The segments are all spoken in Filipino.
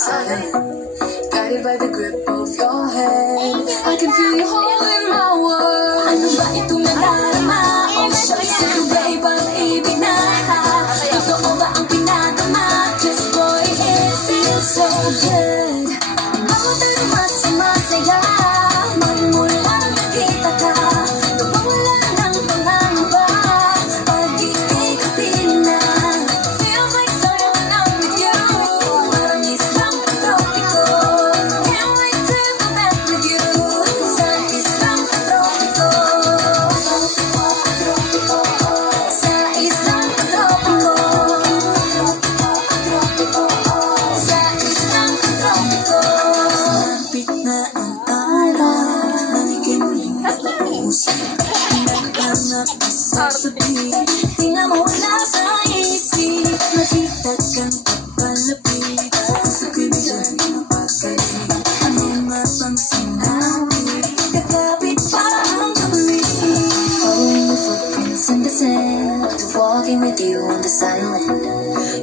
silent, guided by the grip of your hand. I can feel you holding my world. Ano ba itong nadarama? Oh shucks, ito ba'y pag-ibig na? Totoo ba ang pinagama? Just boy, it feels so good. Bawat tayo masaya, magmula nakita ka. Nawawala ng pangangamba, pag ika'y kapiling na. Feels like someone I'm with you. Parang islang tropiko. Can't wait to go back with you. Sa islang tropiko. Sa islang tropiko. Sa islang tropiko. Lapit na ang araw, nangigay muling nag-uusap. Pinagpanak ka sa tabi, tingnan mo wala sa isip. Nakita kang papalapit, sa kaibigan ng pagkalit. Ano matang sinabi, kakapit pa ang kabalik. Following the footprints in the sand, to walking with you on the silent,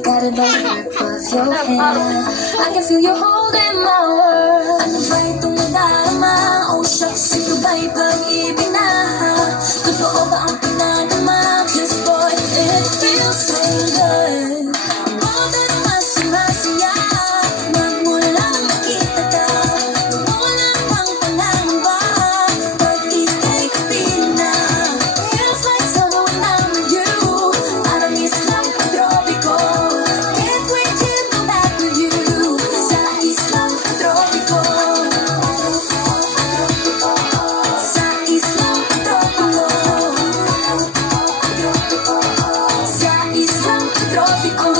guided by the grip of your hand. I can feel you holding my world. Ano ba itong nadarama? Oh shucks, ito ba'y pag-ibig na? Totoo ba ang pinagama? Yes boy, it feels so good. Bawat tayo masaya, magmula nakita ka. Nawawala ng pangangamba, pag ika'y kapiling na. Feels like someone I'm with you. Parang islang tropiko. Can't wait to go back with you. Sa islang tropiko. Sa islang tropiko. Sa islang tropiko.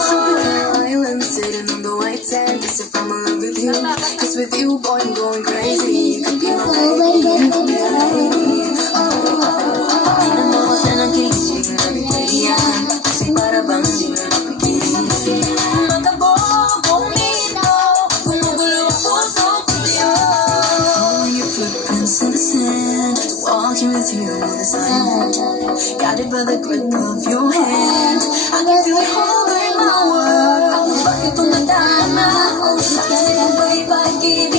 Island sitting on the white sand, as if I'm in love with you. 'Cause with you, boy, I'm going crazy. You could be my lady, you could be a lady. Tingnan mo ko siya ng kilig na biglayan, kasi para bang di na napigilan. Magkabogong ito, gumugulo ang puso ko sa'yo. Following your footprints in the sand, walking with you on the silent, guided by the grip of your hand. I can feel it holding my world. Ano ba itong nadama? Oh shucks, ito ba'y pag-ibig